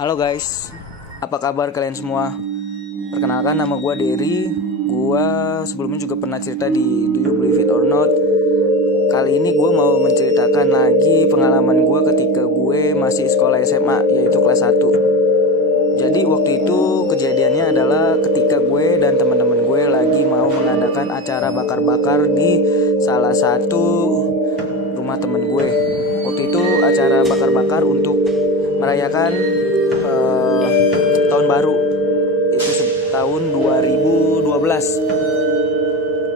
Halo guys, apa kabar kalian semua? Perkenalkan, nama gue Derry. Gue sebelumnya juga pernah cerita di Do You Believe It or Not. Kali ini gue mau menceritakan lagi pengalaman gue ketika gue masih sekolah SMA, yaitu kelas 1. Jadi waktu itu kejadiannya adalah ketika gue dan teman-teman gue lagi mau mengadakan acara bakar-bakar di salah satu rumah temen gue. Waktu itu acara bakar-bakar untuk merayakan tahun baru, itu tahun 2012.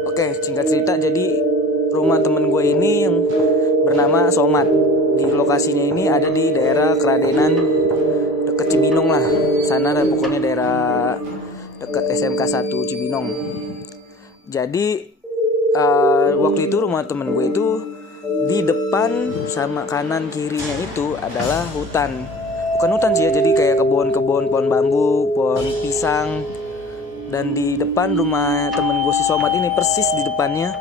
Oke, singkat cerita, jadi rumah temen gue ini yang bernama Somad, di lokasinya ini ada di daerah Keradenan, deket Cibinong lah. Sana pokoknya daerah deket SMK 1 Cibinong. Jadi waktu itu rumah temen gue itu di depan sama kanan kirinya itu adalah hutan. Bukan hutan sih ya, jadi kayak kebun-kebun, pohon bambu, pohon pisang. Dan di depan rumah temen gue si Somad ini, persis di depannya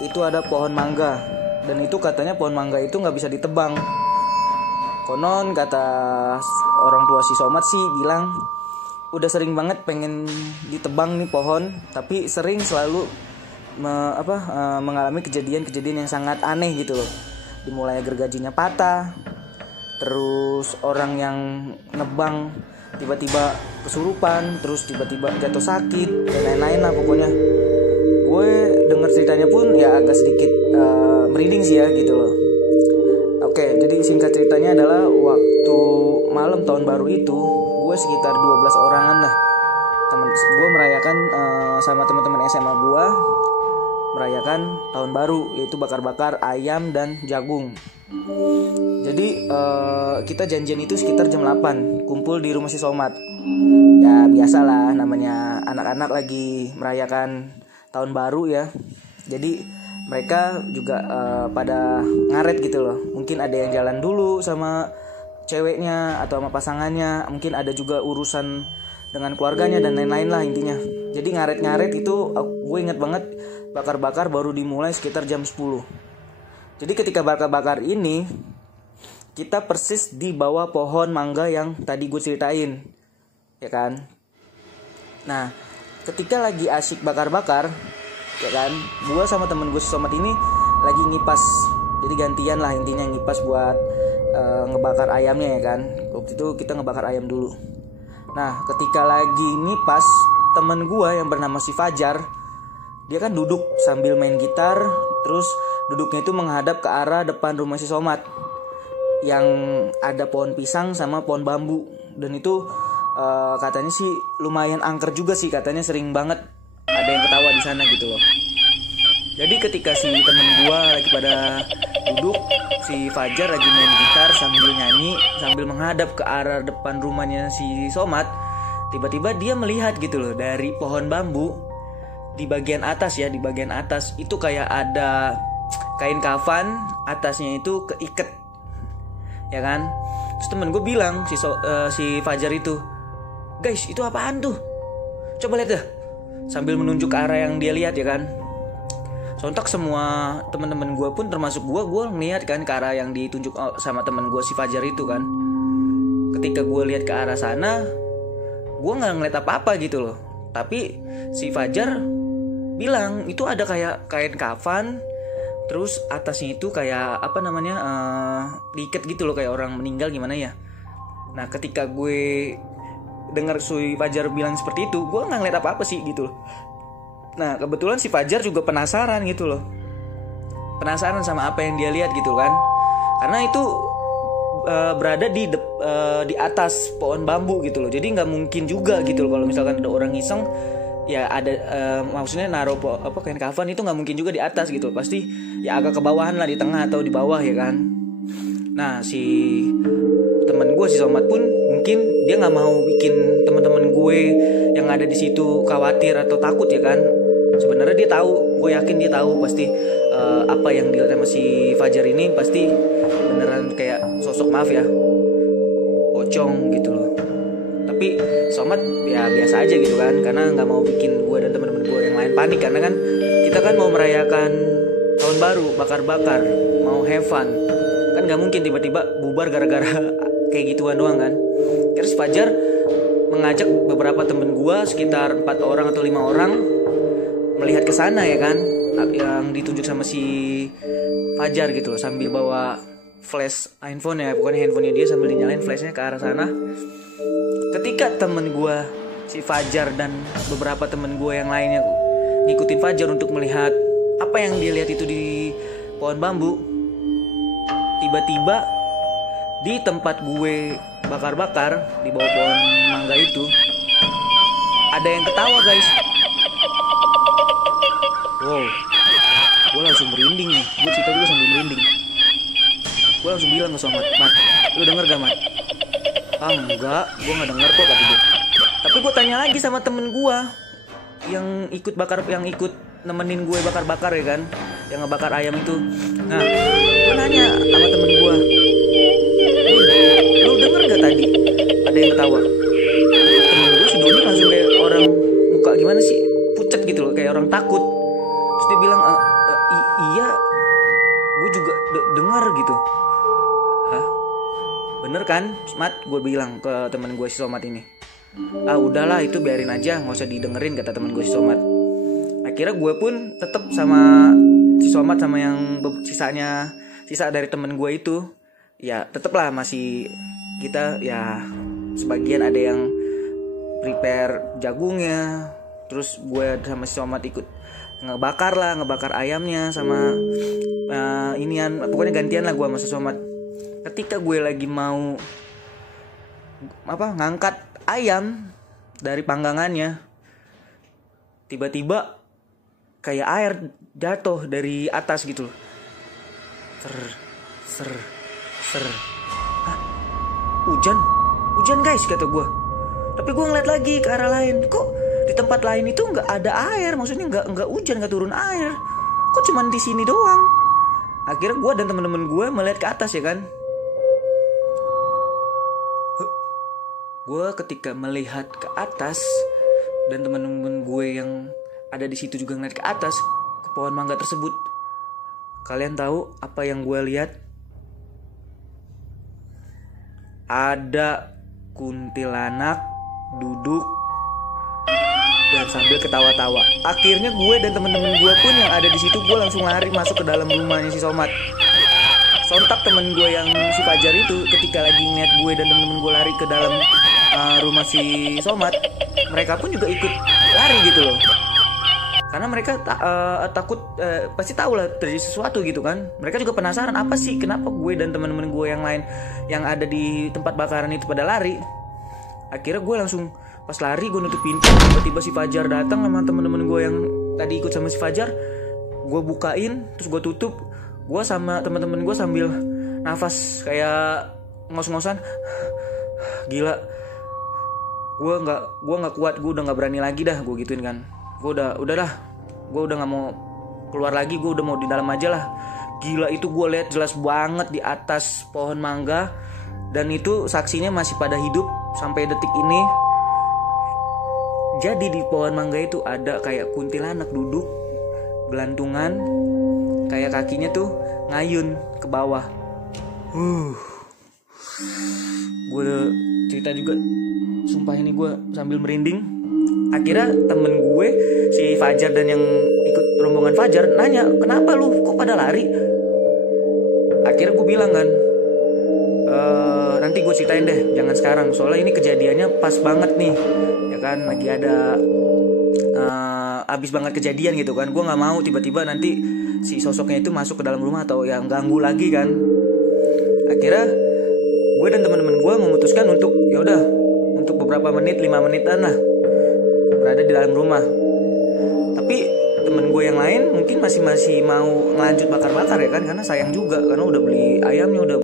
itu ada pohon mangga. Dan itu katanya pohon mangga itu gak bisa ditebang. Konon kata orang tua si Somad sih bilang udah sering banget pengen ditebang nih pohon, tapi sering selalu mengalami kejadian-kejadian yang sangat aneh gitu loh. Dimulai gergajinya patah, terus orang yang nebang tiba-tiba kesurupan, terus tiba-tiba jatuh sakit dan lain-lain lah pokoknya. Gue denger ceritanya pun ya agak sedikit merinding sih ya gitu loh. Oke, jadi singkat ceritanya adalah waktu malam tahun baru itu gue sekitar 12 orangan lah. Gue merayakan sama teman-teman SMA gue merayakan tahun baru, yaitu bakar-bakar ayam dan jagung. Jadi kita janjian itu sekitar jam 8 kumpul di rumah si Somad. Ya biasalah, namanya anak-anak lagi merayakan tahun baru ya. Jadi mereka juga pada ngaret gitu loh. Mungkin ada yang jalan dulu sama ceweknya atau sama pasangannya. Mungkin ada juga urusan dengan keluarganya dan lain-lain lah intinya. Jadi ngaret-ngaret itu gue inget banget, bakar-bakar baru dimulai sekitar jam 10. Jadi ketika bakar-bakar ini, kita persis di bawah pohon mangga yang tadi gue ceritain, ya kan. Nah, ketika lagi asyik bakar-bakar, ya kan, gue sama temen gue Somad ini lagi ngipas. Jadi gantian lah intinya ngipas buat ngebakar ayamnya ya kan. Waktu itu kita ngebakar ayam dulu. Nah, ketika lagi ngipas, temen gue yang bernama si Fajar, dia kan duduk sambil main gitar. Terus duduknya itu menghadap ke arah depan rumah si Somad yang ada pohon pisang sama pohon bambu. Dan itu katanya sih lumayan angker juga sih, katanya sering banget ada yang ketawa di sana gitu loh. Jadi ketika si temen gua lagi pada duduk, si Fajar lagi main gitar sambil nyanyi sambil menghadap ke arah depan rumahnya si Somad, tiba-tiba dia melihat gitu loh, dari pohon bambu di bagian atas ya, di bagian atas itu kayak ada kain kafan, atasnya itu keiket, ya kan. Terus temen gue bilang si Fajar itu, guys itu apaan tuh, coba lihat dah, sambil menunjuk ke arah yang dia lihat ya kan. Sontak semua teman-teman gue pun termasuk gue ngeliat kan ke arah yang ditunjuk sama temen gue si Fajar itu kan. Ketika gue lihat ke arah sana, gue nggak ngeliat apa-apa gitu loh. Tapi si Fajar bilang itu ada kayak kain kafan, terus atasnya itu kayak diikat gitu loh, kayak orang meninggal gimana ya. Nah ketika gue dengar si Fajar bilang seperti itu, gue nggak ngeliat apa-apa sih gitu loh. Nah kebetulan si Fajar juga penasaran gitu loh, penasaran sama apa yang dia lihat gitu kan, karena itu berada di atas pohon bambu gitu loh. Jadi nggak mungkin juga gitu loh kalau misalkan ada orang iseng ya ada maksudnya naruh kain kafan itu nggak mungkin juga di atas gitu, pasti ya agak ke bawahan lah, di tengah atau di bawah ya kan. Nah si teman gue si Somad pun mungkin dia nggak mau bikin teman-teman gue yang ada di situ khawatir atau takut ya kan. Sebenarnya dia tahu, gue yakin dia tahu pasti apa yang dilihat sama si Fajar ini pasti beneran kayak sosok, maaf ya, pocong gitu loh. Tapi Somad ya biasa aja gitu kan, karena nggak mau bikin gue dan teman-teman gue yang lain panik, karena kan kita kan mau merayakan tahun baru, bakar-bakar, mau have fun. Kan nggak mungkin tiba-tiba bubar gara-gara kayak gituan doang kan. Terus Fajar mengajak beberapa temen gue sekitar 4 orang atau 5 orang melihat ke sana ya kan, yang ditunjuk sama si Fajar gitu loh, sambil bawa flash handphone ya, bukan handphonenya dia, sambil dinyalain flashnya ke arah sana. Ketika temen gue si Fajar dan beberapa temen gue yang lainnya ngikutin Fajar untuk melihat apa yang dia lihat itu di pohon bambu, tiba-tiba di tempat gue bakar-bakar di bawah pohon mangga itu ada yang ketawa guys. Wow, gue langsung merinding nih. Gue cerita juga sambil merinding. Gue langsung bilang ke Somat, "Mat, lu denger gak, Mat?" "Ah enggak, gue gak denger kok," kata dia. Tapi gue tanya lagi sama temen gue yang ikut nemenin gue bakar-bakar ya kan, yang ngebakar ayam itu. Nah, gue nanya sama temen gue, lu denger gak tadi ada yang ketawa? Temen gue si Doni langsung kayak orang muka gimana sih, pucet gitu loh, kayak orang takut. Terus dia bilang, iya, gue juga dengar gitu. Hah? Bener kan, Mat? Gue bilang ke temen gue si Somat ini. "Ah udahlah, itu biarin aja, nggak usah didengerin," kata temen gue si Somat. Akhirnya gue pun tetap sama si Somat sama yang sisa dari temen gue itu, ya tetaplah masih kita ya sebagian ada yang prepare jagungnya, terus gue sama si Somat ikut ngebakar ayamnya sama pokoknya gantian lah gue sama si Somat. Ketika gue lagi mau ngangkat ayam dari panggangannya, tiba-tiba kayak air jatuh dari atas gitu loh. Ser. Hah? Hujan guys, kata gue. Tapi gue ngeliat lagi ke arah lain, kok di tempat lain itu nggak ada air, maksudnya nggak hujan, nggak turun air, kok cuman di sini doang. Akhirnya gue dan teman-teman gue melihat ke atas ya kan. Gue ketika melihat ke atas dan teman-teman gue yang ada di situ juga ngeliat ke atas, ke pohon mangga tersebut, kalian tahu apa yang gue lihat? Ada kuntilanak duduk dan sambil ketawa-tawa. Akhirnya gue dan teman-teman gue pun yang ada di situ, gue langsung lari masuk ke dalam rumahnya si Somat. Sontak temen gue yang si Fajar itu ketika lagi ngeliat gue dan temen-temen gue lari ke dalam rumah si Somat, mereka pun juga ikut lari gitu loh. Karena mereka takut, pasti tahu lah terjadi sesuatu gitu kan. Mereka juga penasaran apa sih, kenapa gue dan teman-teman gue yang lain yang ada di tempat bakaran itu pada lari. Akhirnya gue langsung pas lari gue nutup pintu, tiba-tiba si Fajar datang sama teman-teman gue yang tadi ikut sama si Fajar. Gue bukain, terus gue tutup. Gue sama teman-teman gue sambil nafas kayak ngos-ngosan. Gila, gue nggak kuat, gue udah nggak berani lagi dah, gue gituin kan. Gue udah nggak mau keluar lagi, gue udah mau di dalam aja lah. Gila, itu gue lihat jelas banget di atas pohon mangga, dan itu saksinya masih pada hidup sampai detik ini. Jadi di pohon mangga itu ada kayak kuntilanak duduk gelantungan, kayak kakinya tuh ngayun ke bawah. Gue udah cerita juga, sumpah ini gue sambil merinding. Akhirnya temen gue si Fajar dan yang ikut rombongan Fajar nanya, "Kenapa lu kok pada lari?" Akhirnya gue bilang kan, nanti gue ceritain deh, jangan sekarang, soalnya ini kejadiannya pas banget nih ya kan, lagi ada abis banget kejadian gitu kan. Gue nggak mau tiba-tiba nanti si sosoknya itu masuk ke dalam rumah atau yang ganggu lagi kan. Akhirnya gue dan teman-teman gue memutuskan untuk ya udah, untuk beberapa menit, 5 menitan lah berada di dalam rumah. Tapi temen gue yang lain mungkin masih mau ngelanjut bakar-bakar ya kan, karena sayang juga, karena udah beli ayamnya, udah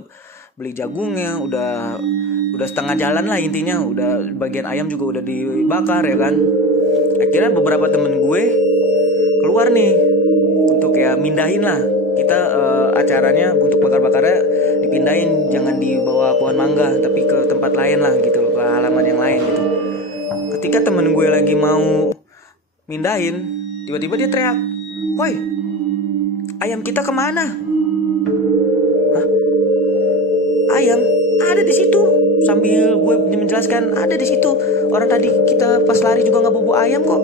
beli jagungnya, udah setengah jalan lah intinya, udah bagian ayam juga udah dibakar ya kan. Akhirnya beberapa temen gue keluar nih untuk ya mindahin lah kita, acaranya untuk bakar-bakarnya dipindahin, jangan di bawah pohon mangga tapi ke tempat lain lah gitu, ke halaman yang lain gitu. Ketika temen gue lagi mau mindahin, tiba-tiba dia teriak, "Woi, ayam kita kemana?" "Hah? Ayam? Ada di situ. sambil gue menjelaskan, ada di situ orang tadi kita pas lari juga nggak bobo ayam kok.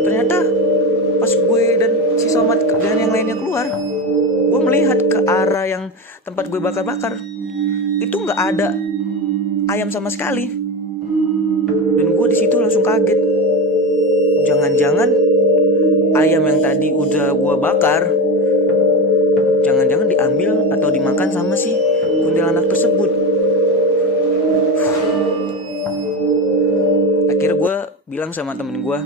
Ternyata pas gue dan si Somad dan yang lainnya keluar, gue melihat ke arah yang tempat gue bakar-bakar, itu nggak ada ayam sama sekali. Dan gue di situ langsung kaget. Jangan-jangan ayam yang tadi udah gue bakar, jangan-jangan diambil atau dimakan sama si kuntilanak tersebut. Akhirnya gue bilang sama temen gue,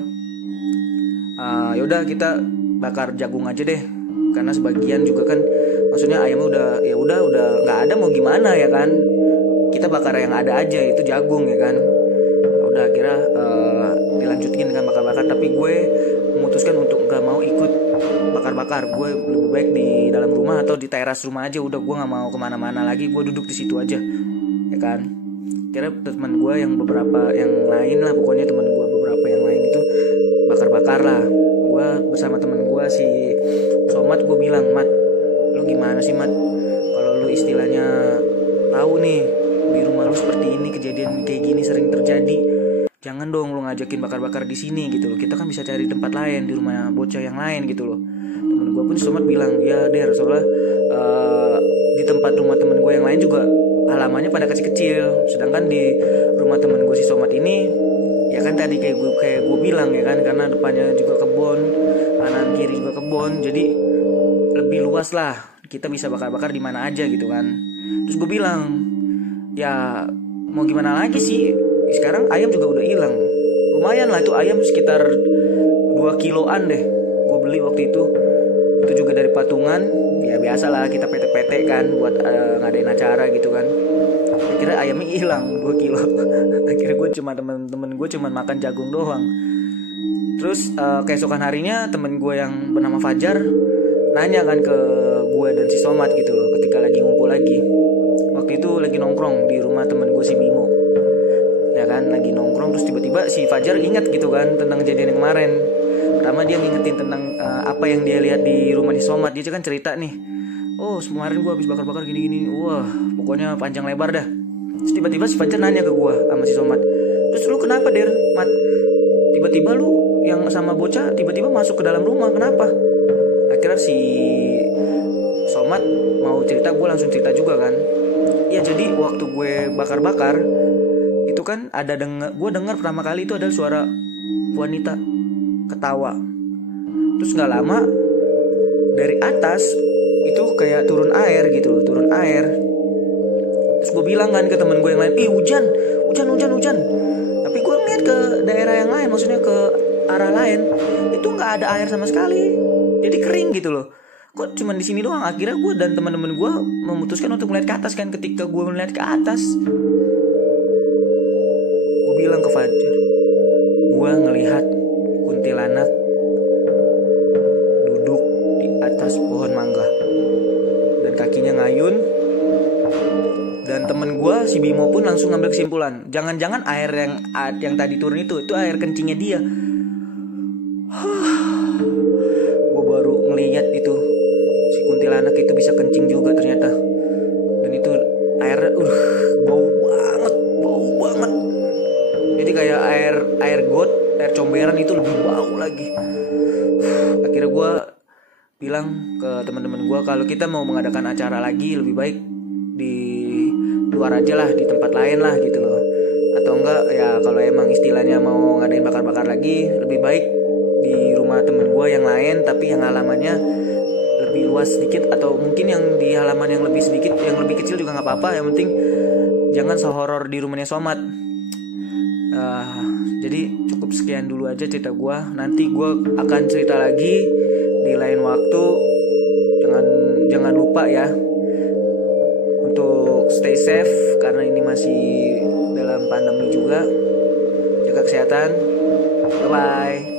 yaudah kita bakar jagung aja deh, karena sebagian juga kan, maksudnya ayamnya udah nggak ada, mau gimana ya kan, kita bakar yang ada aja, itu jagung ya kan. Udah akhirnya dilanjutin kan bakar-bakar, tapi gue memutuskan untuk nggak mau ikut bakar-bakar. Gue lebih baik di dalam rumah atau di teras rumah aja, udah gue nggak mau kemana-mana lagi, gue duduk di situ aja ya kan. Kira teman gue yang beberapa yang lain lah, pokoknya teman gue beberapa yang lain itu bakar-bakar lah. Gue bersama teman gue si Somad, gue bilang, Mat, lu gimana sih Mat, kalau lu istilahnya tahu nih di rumah lu seperti ini, kejadian kayak gini sering terjadi, jangan dong lu ngajakin bakar-bakar di sini gitu loh, kita kan bisa cari tempat lain di rumah bocah yang lain gitu loh. Temen gue pun Somad bilang, ya Der, soalnya di tempat rumah temen gue yang lain juga halamannya pada kecil-kecil, sedangkan di rumah temen gue si Somad ini ya kan tadi kayak gue bilang ya kan, karena depannya juga kebun, kanan kiri juga kebun, jadi lebih luas lah, kita bisa bakar-bakar di mana aja gitu kan. Terus gue bilang, ya mau gimana lagi sih, sekarang ayam juga udah hilang, lumayan lah itu ayam sekitar 2 kiloan deh gue beli waktu itu juga dari patungan, ya biasa lah kita PT-PT kan buat ngadain acara gitu kan. Akhirnya ayamnya hilang 2 kilo. Akhirnya gue cuma temen gue cuma makan jagung doang. Terus keesokan harinya temen gue yang bernama Fajar nanya kan ke gue dan si Somad gitu loh, ketika lagi ngumpul lagi. Waktu itu lagi nongkrong di rumah temen gue si Bimo, ya kan, lagi nongkrong. Terus tiba-tiba si Fajar ingat gitu kan tentang kejadian yang kemarin. Pertama dia ngingetin tentang apa yang dia lihat di rumah si Somad. Dia kan cerita nih, oh kemarin gue habis bakar-bakar gini-gini, wah pokoknya panjang lebar dah. Terus tiba-tiba si Fajar nanya ke gue sama si Somad, terus lu kenapa Der, Mat, tiba-tiba lu yang sama bocah tiba-tiba masuk ke dalam rumah, kenapa? Akhirnya si Somad mau cerita, gue langsung cerita juga kan. Ya jadi waktu gue bakar-bakar itu kan ada gue dengar pertama kali itu ada suara wanita ketawa. Terus nggak lama dari atas itu kayak turun air gitu loh, turun air. Terus gue bilang kan ke temen gue yang lain, hujan. Tapi gue ngeliat ke daerah yang lain, maksudnya ke arah lain, itu nggak ada air sama sekali, jadi kering gitu loh. Kok cuman di sini doang? Akhirnya gue dan teman-teman gue memutuskan untuk melihat ke atas kan. Ketika gue melihat ke atas, gue bilang ke Fajar, gue ngelihat kuntilanak duduk di atas pohon mangga dan kakinya ngayun. Dan temen gue si Bimo pun langsung ngambil kesimpulan, jangan-jangan air yang tadi turun itu air kencingnya dia. Gue baru ngelihat itu si kuntilanak itu bisa kencing juga ternyata. Dan itu airnya bau banget. Jadi kayak air got, air comberan itu lebih bau lagi. Akhirnya gue bilang ke teman-teman gue, kalau kita mau mengadakan acara lagi lebih baik di luar aja lah, di tempat lain lah gitu loh. Atau enggak ya kalau emang istilahnya mau ngadain bakar-bakar lagi, lebih baik di rumah temen gue yang lain, tapi yang halamannya lebih luas sedikit, atau mungkin yang di halaman yang lebih sedikit, yang lebih kecil juga nggak apa-apa, yang penting jangan sehoror di rumahnya Somad. Jadi cukup sekian dulu aja cerita gue. Nanti gue akan cerita lagi di lain waktu. Jangan lupa ya untuk stay safe, karena ini masih dalam pandemi juga. Jaga kesehatan. Bye bye.